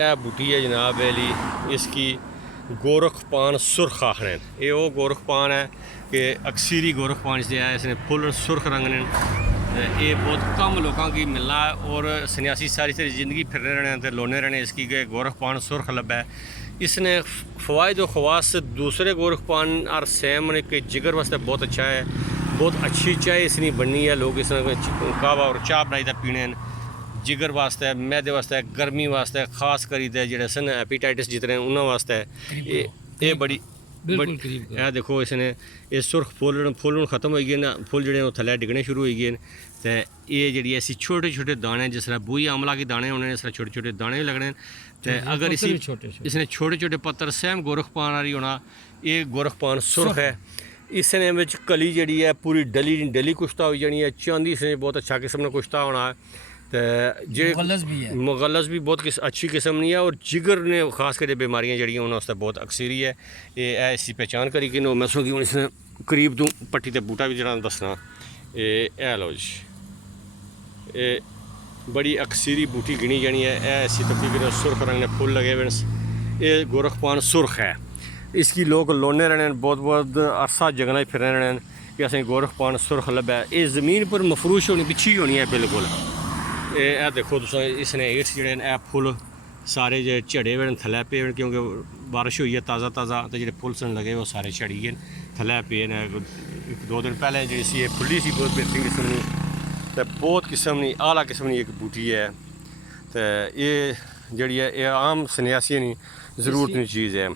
यह बूटी है जनाब वाली, इसकी गोरखपान सुर्ख आखने। ये वो गोरखपान है कि अक्सरी गोरखपान से है, इसने फुल सुर्ख रंग ने। ये बहुत कम लोगों की मिलना है और सन्यासी सारी ज़िंदगी फिरने रहने तो लोने रहने इसकी के गोरखपान सुर्ख लबा है। इसने फ़वाइद व ख़वास से दूसरे गोरखपान और सेम ने के जिगर वास्ते बहुत अच्छा है, बहुत अच्छी चाय इसने बननी है। लोग इसमें कहवा और चाह बनाई पीने जिगर वास्ते, मैदे वास्ते, गर्मी वास्ते, खास करी जेह्ड़े सन एपीटाइटिस जितने उन्होंने वास्ते ये बड़ी यह देखो इसने ये सुर्ख फुल ख़त्म हो गए ना, फुल जो थले डिगने शुरू हो गए। तो ये जी ऐसी छोटे छोटे दाने जिस तरह बूई आमला के दाने होने, इस तरह छोटे छोटे दाने भी लगने। तो अगर इसने छोटे छोटे पत्तर सहम गोरखपान आ रही होना, ये गोरखपान सुर्ख है। इसने कली जी है पूरी डली कुश्ता हो जानी है। चांदी इसने बहुत अच्छा किस्म का कुश्ता होना है। तो जे मुगलस भी बहुत अच्छी किस्म नहीं है। और जिगर ने खास कर बीमारियां जड़ियाँ उन्होंने बहुत अक्सरी है। ये इसकी पहचान करी कि मैं सो हूँ इसने करीब तू पट्टी ते बूटा भी जरा दसना। ये लो जी, ये बड़ी अक्सरी बूटी गिनी जानी है। ऐसी तकरीबन सुर्ख रंग ने फुल लगे हुए। ये गोरखपान सुर्ख है। इसकी लोग लोने रहने, बहुत बहुत अरसा जगना ही फिरने रहने कि असें गोरखपान सुर्ख लब्भा है। ये ज़मीन पर मफरूश होनी, पिछी होनी है बिल्कुल। ये देखो तुम इसने इट्स जोड़े ए फुल सारे जो झड़े हुए थले पे, क्योंकि बारिश हुई है ताज़ा ताज़ा, तो जो फुल सन लगे वो सारे झड़ी गए थले पे। एक दो दिन पहले जी सी फुली सी बहुत बेहतरीन किस्म की, तो बहुत किस्म की आला किस्म की एक बूटी है। तो ये जी है ये आम सन्यासियों की जरूरत की चीज़ है।